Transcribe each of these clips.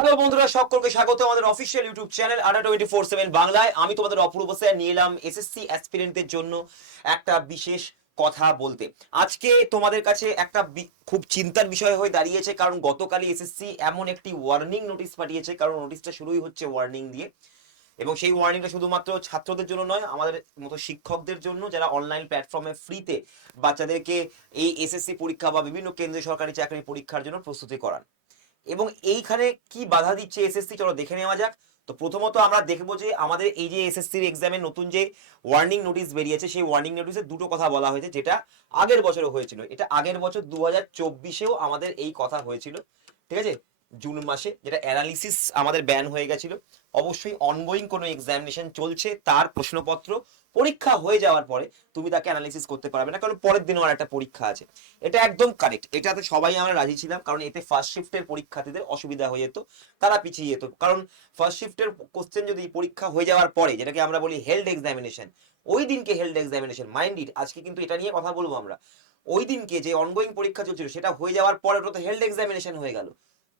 Hello বন্ধুরা, সকলকে স্বাগত আমাদের official YouTube channel Adda twenty four seven বাংলায়। আমি তোমাদের অপূর্ব স্যার নিয়ে এলাম এসএসসি অ্যাসপিরেন্টদের জন্য একটা বিশেষ কথা বলতে। আজকে তোমাদের কাছে একটা খুব চিন্তার বিষয় হয়ে দাঁড়িয়েছে, কারণ গতকালই এসএসসি এমন একটি ওয়ার্নিং নোটিশ পাঠিয়েছে, কারণ নোটিশটা শুরুই হচ্ছে ওয়ার্নিং দিয়ে। এবং সেই ওয়ার্নিংটা শুধুমাত্র ছাত্রদের জন্য নয়, আমাদের মতো শিক্ষকদের জন্য, যারা অনলাইন প্ল্যাটফর্মে ফ্রিতে বাচ্চাদেরকে এই এসএসসি পরীক্ষা বা বিভিন্ন কেন্দ্রীয় সরকারি চাকরি পরীক্ষার জন্য প্রস্তুতি করান। এবং এইখানে কি বাধা দিচ্ছে এসএসসি? চলো দেখে নেওয়া যাক। তো প্রথমত আমরা দেখব যে আমাদের এই যে এসএসসির এক্সামের নতুন যে ওয়ার্নিং নোটিশ বেরিয়েছে, সেই ওয়ার্নিং নোটিশে দুটো কথা বলা হয়েছে, যেটা আগের বছরও হয়েছিল। এটা আগের বছর দু হাজার আমাদের এই কথা হয়েছিল। ঠিক আছে? জুন মাসে, যেটা অ্যানালিসিস আমাদের ব্যান হয়ে গেছিল। অবশ্যই অনগোয়িং কোনো এক্সামিনেশন চলছে, তার প্রশ্নপত্র পরীক্ষা হয়ে যাওয়ার পরে তুমি তাকে অ্যানালিসিস করতে পারবে না, কারণ পরের দিনও আর একটা পরীক্ষা আছে। এটা একদম কারেক্ট এটাতে সবাই আমরা রাজি ছিলাম, কারণ এতে ফার্স্ট শিফটের পরীক্ষার্থীদের অসুবিধা হয়ে যেত, তারা পিছিয়ে যেত। কারণ ফার্স্ট শিফটের কোশ্চেন যদি পরীক্ষা হয়ে যাওয়ার পরে, যেটাকে আমরা বলি হেল্ড এক্সামিনেশন ওই দিনকে হেল্ড এক্সামিনেশন মাইন্ড ইট আজকে কিন্তু এটা নিয়ে কথা বলব আমরা। ওই দিনকে যে অনগোয়িং পরীক্ষা চলছিল, সেটা হয়ে যাওয়ার পরে ওটা তো হেল্ড এক্সামিনেশন হয়ে গেল।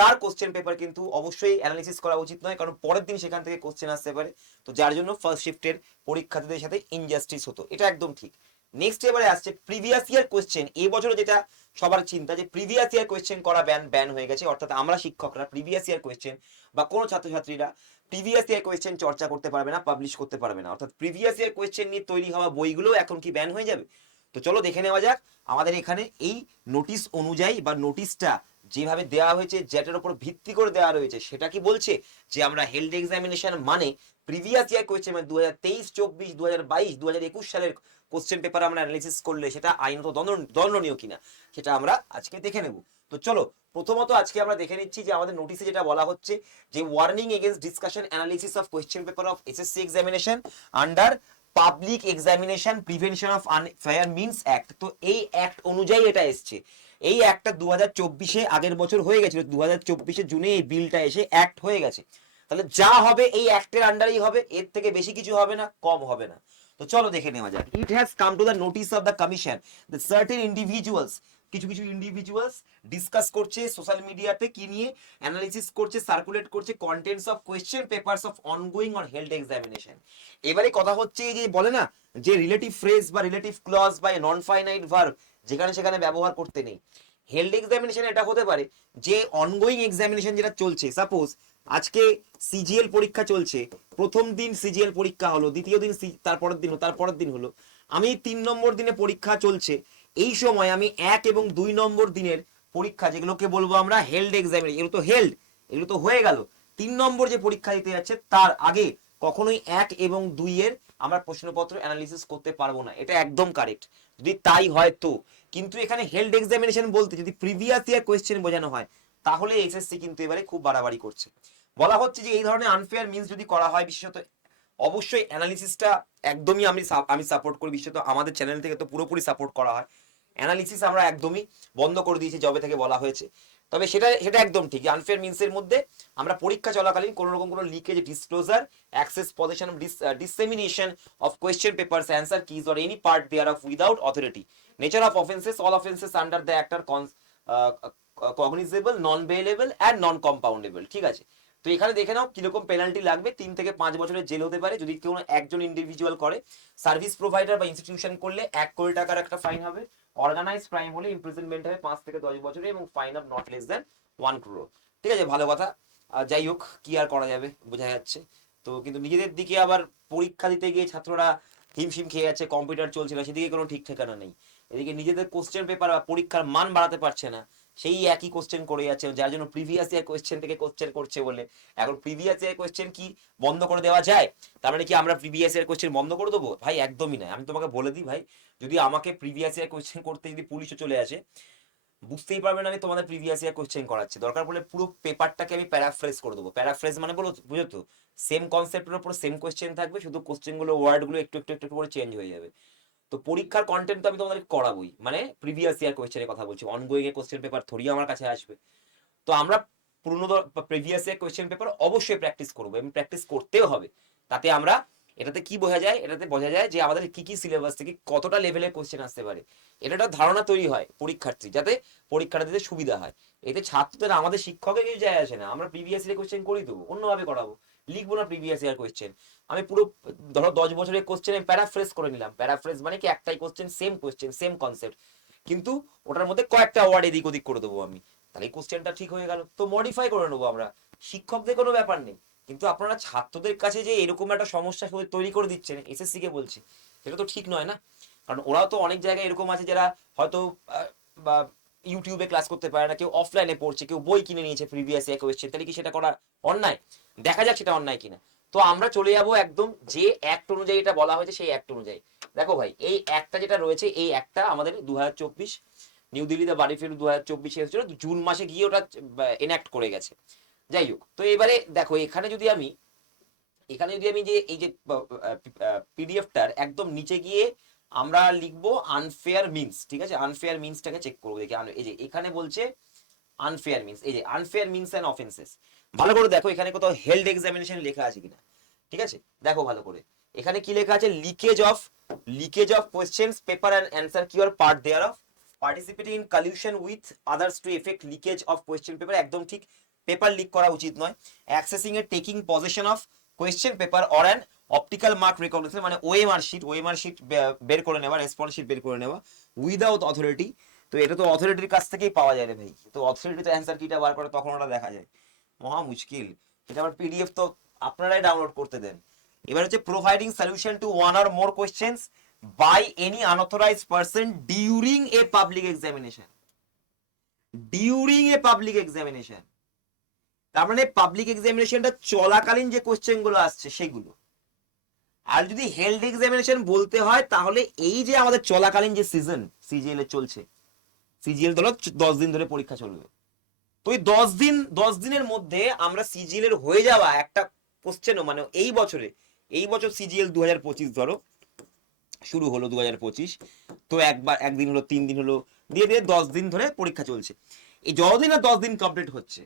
তার কোশ্চেন পেপার কিন্তু অবশ্যই অ্যানালিসিস করা উচিত নয়, কারণ পরের দিন সেখান থেকে কোশ্চেন আসতে পারে। তো যার জন্য ফার্স্ট শিফটের পরীক্ষার্থীদের সাথে ইনজাস্টিস হতো। এটা একদম ঠিক। নেক্সট এবারে আসছে প্রিভিয়াস ইয়ার কোশ্চেন এই বছর যেটা সবার চিন্তা যে প্রিভিয়াস ইয়ার কোশ্চেন করা ব্যান ব্যান হয়ে গেছে। অর্থাৎ আমরা শিক্ষকরা প্রিভিয়াস ইয়ার কোশ্চেন বা কোনো ছাত্রছাত্রীরা প্রিভিয়াস ইয়ার কোয়েশ্চেন চর্চা করতে পারবে না পাবলিশ করতে পারবে না। অর্থাৎ প্রিভিয়াস ইয়ার কোশ্চেন নিয়ে তৈরি হওয়া বইগুলো এখন কি ব্যান হয়ে যাবে? তো চলো দেখে নেওয়া যাক। আমাদের এখানে এই নোটিশ অনুযায়ী বা নোটিশটা যেভাবে দেওয়া হয়েছে যেটার উপর ভিত্তি করে দেওয়া রয়েছে, সেটা কি বলছে? যে আমরা হেলথ এক্সামিনেশন মানে প্রিভিয়াস ইয়ার কোয়েশ্চেন মানে দু হাজার তেইশ, চব্বিশ দু হাজার বাইশ দু হাজার একুশ সালের কোশ্চেন পেপার আমরা অ্যানালিসিস করলে সেটা আইনত দণ্ডনীয় কিনা, সেটা আমরা আজকে দেখে নেব। তো চলো, প্রথমত আজকে আমরা দেখে নিচ্ছি যে আমাদের নোটিশে যেটা বলা হচ্ছে যে warning against discussion analysis of question paper of SSC examination under public examination prevention of unfair means act তো এই অ্যাক্ট অনুযায়ী এটা এসছে। এই অ্যাক্টটা দু হাজার চব্বিশে আগের বছর হয়ে গেছিল দু হাজার চব্বিশে জুনে এই বিলটা এসে অ্যাক্ট হয়ে গেছে। তাহলে যা হবে এই অ্যাক্টের আন্ডারেই হবে, এর থেকে বেশি কিছু হবে না, কম হবে না। তো চলো দেখে নেওয়া যাক। It has come to the notice of the commission the certain individuals কিছু কিছু ইন্ডিভিজুয়ালস ডিসকাস করছে সোশ্যাল মিডিয়াতে কি নিয়ে? অ্যানালিসিস করছে সার্কুলেট করছে contents of question papers of ongoing on health examination এবারে কথা হচ্ছে যে বলে না, যে রিলেটিভ ফ্রেজ বা রিলেটিভ ক্লজ বা নন ফাইনাইট ভার্ব যেখানে সেখানে ব্যবহার করতে নেই। হেলথ এক্সামিনেশন এটা হতে পারে, যে অনগোয়িং এক্সামিনেশন যেটা চলছে সাপোজ আজকে সিজিএল পরীক্ষা চলছে, প্রথম দিন সিজিএল পরীক্ষা হলো, দ্বিতীয় দিন তারপরের দিন তারপরের দিন হলো, আমি তিন নম্বর দিনে পরীক্ষা চলছে, এই সময় আমি এক এবং দুই নম্বর দিনের পরীক্ষা, যেগুলোকে বলব আমরা হেল্ড এক্সামিনেশন এগুলো তো হেল্ড এগুলো তো হয়ে গেল, তিন নম্বর যে পরীক্ষা দিতে যাচ্ছে, তার আগে কখনোই এক এবং দুই এর আমরা প্রশ্নপত্র অ্যানালিসিস করতে পারব না, এটা একদম কারেক্ট যদি তাই হয় তো। কিন্তু এখানে হেলথ এক্সামিনেশন বলতে যদি প্রিভিয়াস ইয়ার কোয়েশ্চেন বোঝানো হয়, তাহলে এসএসসি কিন্তু এবারে খুব বাড়াবাড়ি করছে। বলা হচ্ছে যে এই ধরনের আনফেয়ার মিনস যদি করা হয় বিশেষত, অবশ্যই অ্যানালিসিসটা একদমই আমি আমি সাপোর্ট করি। বিশেষত আমাদের চ্যানেল থেকে তো পুরোপুরি সাপোর্ট করা হয়। অ্যানালিসিস আমরা একদমই বন্ধ করে দিয়েছি জবে থেকে বলা হয়েছে। তবে সেটা সেটা একদম ঠিক। আনফেয়ার মিনসের মধ্যে আমরা পরীক্ষা চলাকালীন কোনো রকম কোনো leakage disclosure access position dissemination of question papers answer keys or any part thereof without authority nature of offences all offences under the act are cognizable non bailable and non compoundable ঠিক আছে? তো এখানে দেখে নাও কীরকম penalty লাগবে। তিন থেকে পাঁচ বছরের জেল হতে পারে। যদি কেউ একজন ইন্ডিভিজুয়াল করে সার্ভিস প্রোভাইডার বা ইনস্টিটিউশন করলে এক কোটি টাকার একটা ফাইন হবে। অর্গানাইজ ক্রাইম হলে ইমপ্রিজনমেন্ট হবে পাঁচ থেকে দশ বছরে এবং fine of not less than one crore ঠিক আছে, ভালো কথা। যাই হোক, কি আর করা যাবে, বোঝা যাচ্ছে। তো কিন্তু নিজেদের দিকে আবার পরীক্ষা দিতে গিয়ে ছাত্ররা হিমশিম খেয়ে যাচ্ছে কম্পিউটার চলছে না, সেদিকে কোনো ঠিক ঠিকানা নেই। এদিকে নিজেদের কোশ্চেন পেপার বা পরীক্ষার মান বাড়াতে পারছে না। সেই একই কোশ্চেন করে যাচ্ছে, যার জন্য প্রিভিয়াস ইয়ার কোশ্চেন থেকে কোশ্চেন করছে বলে। এখন প্রিভিয়াস ইয়ার কোশ্চেন কি বন্ধ করে দেওয়া যায়? তার মানে কি আমরা প্রিভিয়াস ইয়ার কোশ্চেন বন্ধ করে দেবো? ভাই, একদমই নয় আমি তোমাকে বলে দিই ভাই, যদি আমাকে প্রিভিয়াস ইয়ার কোশ্চেন করতে যদি পুলিশও চলে আসে, বুঝতেই পারবে না আমি তোমাদের প্রিভিয়াস ইয়ার কোশ্চেন করাচ্ছি। দরকার পড়লে পুরো পেপারটাকে আমি প্যারাফ্রেজ করে দেবো। প্যারাফ্রেজ মানে বলো বুঝো তো? সেম কনসেপ্টের উপর সেম কোশ্চেন থাকবে, শুধু কোশ্চেনগুলো ওয়ার্ডগুলো একটু একটু একটু করে চেঞ্জ হয়ে যাবে। তো পরীক্ষার কন্টেন্ট তো আমি তোমাদেরকে করাবোই। মানে প্রিভিয়াস ইয়ার কোয়েশ্চেনের কথা বলছি অনগোয়িং এ কোশ্চেন পেপার থরি আমার কাছে আসবে। তো আমরা পুরনো প্রিভিয়াস ইয়ার কোয়েশ্চেন পেপার অবশ্যই প্র্যাকটিস করব এবং প্র্যাকটিস করতেও হবে। তাতে আমরা এটাতে কি বোঝা যায়? এটাতে বোঝা যায় যে আমাদের কি কি সিলেবাস থেকে কতটা লেভেলের কোশ্চেন আসতে পারে। এটা একটা ধারণা তৈরি হয় পরীক্ষার্থী, যাতে পরীক্ষাটা দিতে সুবিধা হয়। এতে ছাত্রদের, আমাদের শিক্ষকের কিছু যায় আসে না। আমরা প্রিভিয়াস ইয়ার কোশ্চেন করি দেবো, অন্যভাবে করাবো। লিখব না প্রিভিয়াস ইয়ার কোশ্চেন আমি পুরো, ধরো দশ বছরের কোশ্চেন আমি প্যারাফ্রেজ করে নিলাম। প্যারাফ্রেজ মানে কি? একটাই question same question same concept কিন্তু ওটার মধ্যে কয়েকটা ওয়ার্ড এদিক ওদিক করে দেবো আমি। তাহলে এই কোশ্চেনটা ঠিক হয়ে গেল। তো মডিফাই করে নেব আমরা। শিক্ষকদের কোনো ব্যাপার নেই। কিন্তু আপনারা ছাত্রদের কাছে যে এরকম একটা সমস্যা তৈরি করে দিচ্ছেন এসএসসি কে বলছি, সেটা তো ঠিক নয় না? কারণ ওরাও তো অনেক জায়গায় এরকম আছে যারা হয়তো বা ইউটিউবে ক্লাস করতে পারে না, কেউ অফলাইনে পড়ছে, কেউ বই কিনে নিয়েছে প্রিভিয়াস ইয়ার কোয়েশ্চেন তাহলে কি সেটা করা অন্যায়। দেখা যাক সেটা অন্যায় কিনা। তো আমরা চলে যাব একদম যে অ্যাক্ট অনুযায়ী এটা বলা হয়েছে সেই অ্যাক্ট অনুযায়ী। দেখো ভাই, এই একটা যেটা রয়েছে, এই একটা আমাদের দু নিউ দিল্লিতে বাড়ি ফিরে দু হাজার জুন মাসে গিয়ে ওটা এনাক্ট করে গেছে। যাই হোক, তো এবারে দেখো, এখানে যদি আমি, এখানে যদি আমি যে, এই যে পিডিএফটার একদম নিচে গিয়ে আমরা লিখব আনফেয়ার মিনস ঠিক আছে? আনফেয়ার মিনসটাকে চেক করব দেখি। এই যে, এখানে বলছে আনফেয়ার মিনস এই যে আনফেয়ার মিনস অ্যান্ড অফেন্সেস ভালো করে দেখো এখানে কোথাও হেল্ড এক্সামিনেশন লেখা আছে কিনা। ঠিক আছে? দেখো ভালো করে। এখানে কি লেখা আছে? Leakage of leakage of questions paper and answer key R part thereof participating in collusion with others to effect leakage of question paper একদম ঠিক। পেপার লিক করা উচিত নয়। Accessing a taking position of question paper or an optical mark recognition মানে OMR sheet OMR sheet বের করে নেওয়া response sheet বের করে নেওয়া উইদাউট অথরিটি তো এটা তো অথরিটির কাছ থেকেই পাওয়া যায় রে ভাই। তো অথরিটি তো অ্যান্সার কিটা বার করে তখন ওটা দেখা যায়। মহা মুশকিল। এটা আবার পিডিএফ তো আপনারাই ডাউনলোড করতে দেন। এবার হচ্ছে providing solution to one R more questions by any unauthorized person during a public examination during a public examination তার মানে পাবলিক এক্সামিনেশনটা চলাকালীন যে কোশ্চেনগুলো আসছে সেগুলো। আর যদি হেলথ এক্সামিনেশন বলতে হয়, তাহলে এই যে আমাদের চলাকালীন যে সিজন সিজিএল এ চলছে সিজিএল ধরো দশ দিন ধরে পরীক্ষা চলবে। তো এই দশ দিন, দশ দিনের মধ্যে আমরা সিজিএল এর হয়ে যাওয়া একটা কোশ্চেনও মানে এই বছরে, এই বছর সিজিএল দু হাজার পঁচিশ ধরো, শুরু হলো দু হাজার পঁচিশ, তো একবার, একদিন হলো, তিন দিন হলো, দিয়ে দিয়ে দশ দিন ধরে পরীক্ষা চলছে। এই যতদিন আর দশ দিন কমপ্লিট হচ্ছে,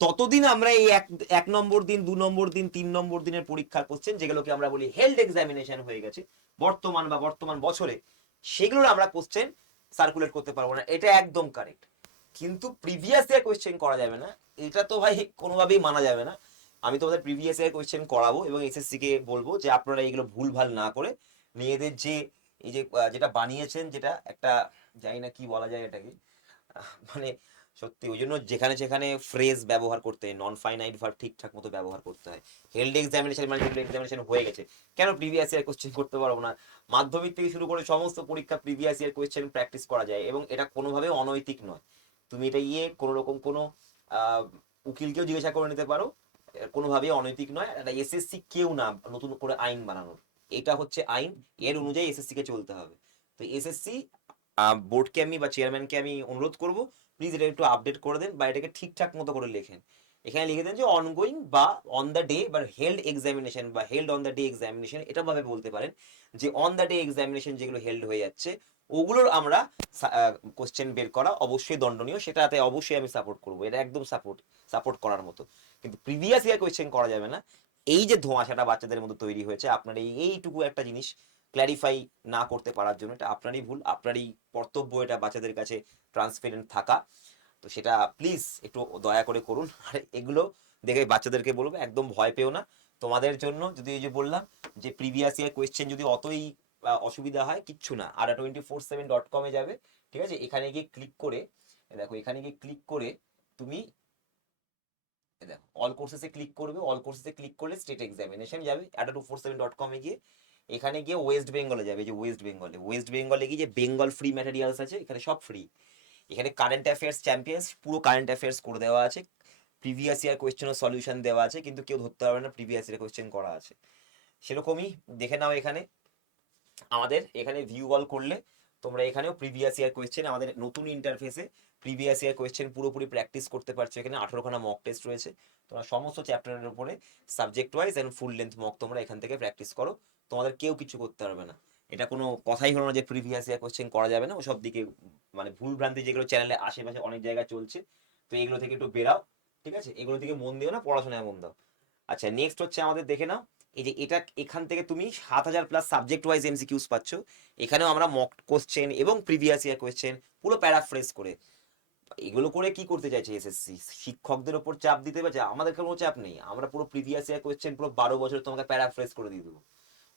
ততদিন আমরা এই এক এক নম্বর দিন, দু নম্বর দিন, তিন নম্বর দিনের পরীক্ষার কোশ্চেন যেগুলোকে আমরা বলি হেলথ এক্সামিনেশন হয়ে গেছে। বর্তমান বা বর্তমান বছরে, সেগুলোর আমরা কোশ্চেন সার্কুলেট করতে পারব না, এটা একদম কারেক্ট কিন্তু প্রিভিয়াস ইয়ার কোশ্চেন করা যাবে না। এটা তো ভাই কোনোভাবেই মানা যাবে না। আমি তোমাদের প্রিভিয়াস ইয়ার কোয়েশ্চেন করাবো এবং এসএসসি কে বলব যে আপনারা এগুলো ভুল ভালো না করে মেয়েদের যে, এই যে যেটা বানিয়েছেন, যেটা একটা জানি না কি বলা যায় এটাকে মানে সত্যি ওই জন্য যেখানে যেখানে ফ্রেজ ব্যবহার করতে হয় নন ফাইনাইট ভার্ব ঠিকঠাক মতো ব্যবহার করতে হয়। হেলথ এক্সামিনেশন মানে যেগুলো এক্সামিনেশন হয়ে গেছে। কেন প্রিভিয়াস ইয়ার কোশ্চেন করতে পারব না? মাধ্যমিক থেকে শুরু করে সমস্ত পরীক্ষা প্রিভিয়াস ইয়ার কোশ্চেন প্র্যাকটিস করা যায় এবং এটা কোনোভাবে অনৈতিক নয়। তুমি এটা ইয়ে কোনো রকম কোনো উকিলকেও জিজ্ঞাসা করে নিতে পারো। কোনোভাবেই অনৈতিক নয়। এসএসসি কেউ না নতুন করে আইন বানানোর। এটা হচ্ছে আইন। এর অনুযায়ী এসএসসি কে চলতে হবে। তো এসএসসি বোর্ডকে আমি বা চেয়ারম্যানকে আমি অনুরোধ করব প্লিজ এটা একটু আপডেট করে দেন বা এটাকে ঠিকঠাক মতো করে লেখেন। এখানে লিখে দেন যে অনগোয়িং বা অন দ্য ডে বা হেল্ড এক্সামিনেশন বা held on the day examination এটা ভাবে বলতে পারেন যে অন দ্য ডে এক্সামিনেশন যেগুলো হেল্ড হয়ে যাচ্ছে ওগুলোর আমরা কোশ্চেন বের করা অবশ্যই দণ্ডনীয়, সেটাতে অবশ্যই আমি সাপোর্ট করব। এটা একদম সাপোর্ট সাপোর্ট করার মতো। কিন্তু প্রিভিয়াস ইয়ার কোয়েশ্চেন করা যাবে না। এই যে ধোঁয়াশাটা বাচ্চাদের মধ্যে তৈরি হয়েছে, আপনার এই, এইটুকু একটা জিনিস ক্ল্যারিফাই না করতে পারার জন্য, এটা আপনারই ভুল, আপনারই কর্তব্য এটা বাচ্চাদের কাছে ট্রান্সপারেন্ট থাকা। তো সেটা প্লিজ একটু দয়া করে করুন। আর, এগুলো দেখে বাচ্চাদেরকে বলব, একদম ভয় পেও না। তোমাদের জন্য যদি এই যে বললাম যে প্রিভিয়াস ইয়ার কোয়েশ্চেন যদি অতই অসুবিধা হয়, কিচ্ছু না। আর টোয়েন্টি ফোর সেভেন ডট কমে যাবে, ঠিক আছে? এখানে গিয়ে ক্লিক করে দেখো, এখানে গিয়ে ক্লিক করে তুমি দেখো অল কোর্সেসে ক্লিক করবে। অল কোর্সেসে ক্লিক করলে স্টেট এক্সামিনেশন যাবে। Adda two four seven dot কমে গিয়ে, এখানে গিয়ে ওয়েস্ট বেঙ্গলে যাবে যে ওয়েস্ট বেঙ্গলে ওয়েস্ট বেঙ্গলে গিয়ে যে বেঙ্গল ফ্রি ম্যাটেরিয়ালস আছে, এখানে সব ফ্রি এখানে কারেন্ট অ্যাফেয়ার্স চ্যাম্পিয়ন্স পুরো কারেন্ট অ্যাফেয়ার্স করে দেওয়া আছে। প্রিভিয়াস ইয়ার কোয়েশ্চেনের সলিউশন দেওয়া আছে, কিন্তু কেউ ধরতে পারবে না প্রিভিয়াস ইয়ার কোয়েশ্চেন করা আছে। সেরকমই দেখে নাও এখানে। আমাদের এখানে ভিউ অল করলে তোমরা এখানেও প্রিভিয়াস ইয়ার কোয়েশ্চেন আমাদের নতুন ইন্টারফেসে প্রিভিয়াস ইয়ার কোয়েশ্চেন পুরোপুরি প্র্যাকটিস করতে পারছ। এখানে আঠারোখানা মক টেস্ট রয়েছে। তোমরা সমস্ত চ্যাপ্টারের উপরে subject wise end full length mock তোমরা এখান থেকে প্র্যাকটিস করো। তোমাদের কেউ কিছু করতে পারবে না। এটা কোনো কথাই হলো না যে প্রিভিয়াস ইয়ার কোয়েশ্চেন করা যাবে না। ওসব দিকে মানে ভুল ভ্রান্তি যেগুলো চ্যানেলে আশেপাশে অনেক জায়গায় চলছে। তো এগুলো থেকে একটু বেরাও, ঠিক আছে? এগুলো থেকে মন দিও না, পড়াশোনায় মন দাও। আচ্ছা নেক্সট হচ্ছে আমাদের দেখে নাও। এই যে এটা এখান থেকে তুমি সাত হাজার প্লাস সাবজেক্ট ওয়াইজ এমসিকিউস পাচ্ছ। এখানেও আমরা মক কোশ্চেন এবং প্রিভিয়াস ইয়ার কোশ্চেন পুরো প্যারাফ্রেজ করে। এগুলো করে কি করতে চাইছে এসএসসি শিক্ষকদের ওপর চাপ দিতে পারছে আমাদের কোনো চাপ নেই। আমরা পুরো প্রিভিয়াস ইয়ার কোশ্চেন পুরো বারো বছর তোমাকে প্যারাফ্রেজ করে দিয়ে দেবো।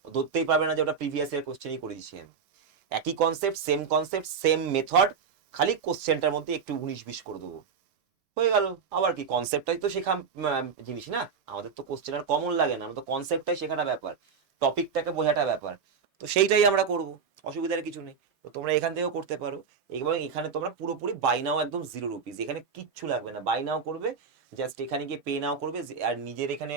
ধরতেই পারবে না যে ওটা প্রিভিয়াস ইয়ার কোশ্চেনই করে দিচ্ছি আমি। একই concept same concept same method খালি কোশ্চেনটার মধ্যে একটু উনিশ বিশ করে দেবো। হয়ে গেল। আবার কি? কনসেপ্টটাই তো শেখা জিনিস না? আমাদের তো কোশ্চেন আর কমন লাগে না। আমাদের কনসেপ্টটাই শেখাটা ব্যাপার। টপিকটাকে বোঝাটা ব্যাপার। তো সেইটাই আমরা করব। অসুবিধার কিছু নেই। তো তোমরা এখান থেকেও করতে পারো। এবং এখানে তোমরা পুরোপুরি বাই নাও একদম জিরো রুপিস এখানে কিচ্ছু লাগবে না। বাই নাও করবে জাস্ট এখানে গিয়ে পে নাও করবে আর নিজের এখানে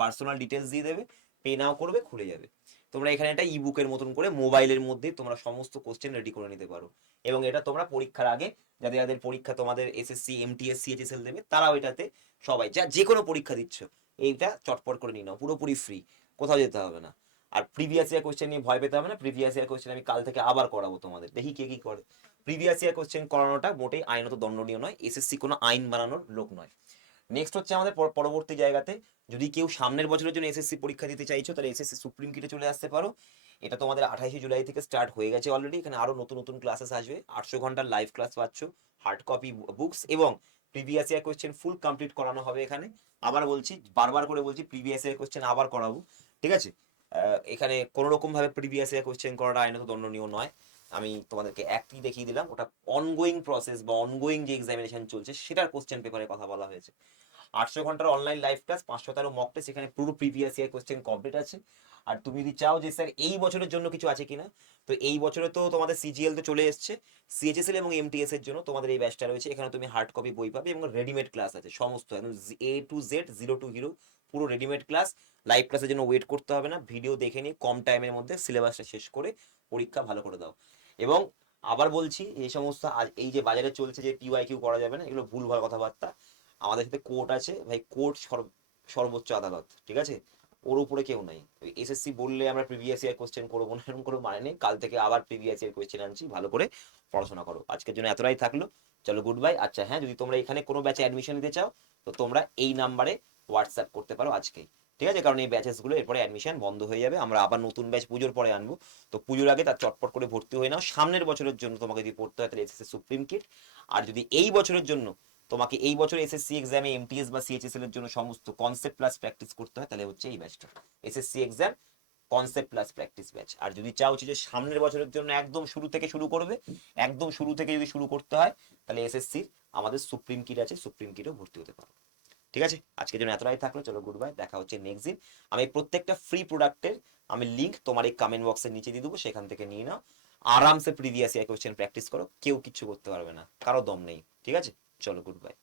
পার্সোনাল ডিটেলস দিয়ে দেবে। পে নাও করবে, খুলে যাবে। তোমরা এখানে একটা ইবুকের মতন করে মোবাইলের মধ্যে তোমরা সমস্ত কোশ্চেন রেডি করে নিতে পারো। এবং এটা তোমরা পরীক্ষার আগে, যাদের যাদের পরীক্ষা তোমাদের এসএসসি এমটিএস সিএইচএসএল দেবে, তারাও এটাতে সবাই, যা যে কোনো পরীক্ষা দিচ্ছ, এইটা চটপট করে নিয়ে নাও, পুরোপুরি ফ্রি কোথাও যেতে হবে না। আর প্রিভিয়াস ইয়ার কোশ্চেন নিয়ে ভয় পেতে হবে না প্রিভিয়াস ইয়ার কোশ্চেন আমি কাল থেকে আবার করাবো তোমাদের, দেখি কে কি করে। প্রিভিয়াস ইয়ার কোশ্চেন করানোটা মোটেই আইনত দণ্ডনীয় নয় এসএসসি কোনো আইন বানানোর লোক নয়। নেক্সট হচ্ছে আমাদের পরবর্তী জায়গাতে যদি কেউ সামনের বছরের জন্য এসএসসি পরীক্ষা দিতে চাইছো, তাহলে এসএসসি সুপ্রিম কিটে চলে আসতে পারো। এটা তোমাদের আঠাশে জুলাই থেকে স্টার্ট হয়ে গেছে অলরেডি এখানে আরও নতুন নতুন ক্লাসেস আসবে। আটশো ঘণ্টার লাইভ ক্লাস পাচ্ছ হার্ড কপি বুকস এবং previous year question full complete করানো হবে এখানে। আবার বলছি, বারবার করে বলছি প্রিভিয়াস ইয়ার কোশ্চেন আবার করাবো। ঠিক আছে? এখানে কোনো রকম ভাবে প্রিভিয়াস ইয়ার কোয়েশ্চেন করাটা আইনত দণ্ডনীয় নয়। আমি তোমাদেরকে একটি দেখিয়ে দিলাম, ওটা অনগোয়িং প্রসেস বা অনগোয়িং যে এক্সামিনেশন চলছে, সেটার কোশ্চেন পেপারে কথা বলা হয়েছে। আটশো ঘণ্টার অনলাইন লাইভ ক্লাস পাঁচশো তেরো মক টেস্ট এখানে পুরো প্রিভিয়াস ইয়ার কোশ্চেন কমপ্লিট আছে। আর তুমি যদি চাও যে, স্যার, এই বছরের জন্য কিছু আছে কিনা? তো এই বছরে তো তোমাদের সিজিএল তো চলে এসছে। সিএইচএসএল এবং এমটিএস এর জন্য তোমাদের এই ব্যাচটা রয়েছে। এখানে তুমি হার্ড কপি বই পাবে এবং রেডিমেড ক্লাস আছে। সমস্ত, একদম A to Z zero to hero পুরো রেডিমেড ক্লাস লাইভ ক্লাসের জন্য ওয়েট করতে হবে না। ভিডিও দেখে নিয়ে কম টাইমের মধ্যে সিলেবাসটা শেষ করে পরীক্ষা ভালো করে দাও। এবং আবার বলছি, এই সমস্ত এই যে বাজারে চলছে যে পিওয়াই কিউ করা যাবে না, এগুলো ভুলভাল কথাবার্তা। আমাদের সাথে কোর্ট আছে, ভাই কোর্ট সর্বোচ্চ আদালত, ঠিক আছে? ওর উপরে কেউ নাই। এসএসসি বললে আমরা প্রিভিয়াস ইয়ার কোয়েশ্চেন করব না, এরকম কোনো মানে নেই। কাল থেকে আবার প্রিভিয়াস ইয়ার কোয়েশ্চেন আনছি, ভালো করে পড়াশোনা করো। আজকের জন্য এতটাই থাকল। চলো গুড বাই আচ্ছা হ্যাঁ যদি তোমরা এখানে কোনো ব্যাচে অ্যাডমিশন নিতে চাও, তো তোমরা এই নাম্বারে হোয়াটসঅ্যাপ করতে পারো আজকেই ঠিক আছে? কারণ এই ব্যাচেসগুলো এরপরে অ্যাডমিশন বন্ধ হয়ে যাবে। আমরা আবার নতুন ব্যাচ পুজোর পরে আনব। তো পুজোর আগে তার চটপট করে ভর্তি হয়ে নাও। সামনের বছরের জন্য তোমাকে যদি পড়তে হয় তাহলে এসএসসি সুপ্রিম কিট আর যদি এই বছরের জন্য তোমাকে এই বছর এসএসসি এক্সামে এমটিএস বা সিএইচএসএল এর জন্য সমস্ত কনসেপ্ট প্লাস প্র্যাকটিস করতে হয়, তাহলে হচ্ছে এই ব্যাচটা SSC exam concept plus practice batch আর যদি চাও যে সামনের বছরের জন্য একদম শুরু থেকে শুরু করবে, একদম শুরু থেকে যদি শুরু করতে হয়, তাহলে এসএসসি আমাদের সুপ্রিম কিট আছে। সুপ্রিম কিটও ভর্তি হতে পারো। ঠিক আছে? আজকের জন্য এতটাই থাকল। চলো গুড বাই দেখা হচ্ছে নেক্সট দিন। আমি প্রত্যেকটা ফ্রি প্রোডাক্টের আমি লিঙ্ক তোমার এই কমেন্ট বক্সের নিচে দিয়ে দেবো, সেখান থেকে নিয়ে নাও। আরামসে প্রিভিয়াস ইয়ার কোয়েশ্চেন প্র্যাকটিস করো, কেউ কিছু করতে পারবে না, কারও দম নেই, ঠিক আছে? চলো গুড বাই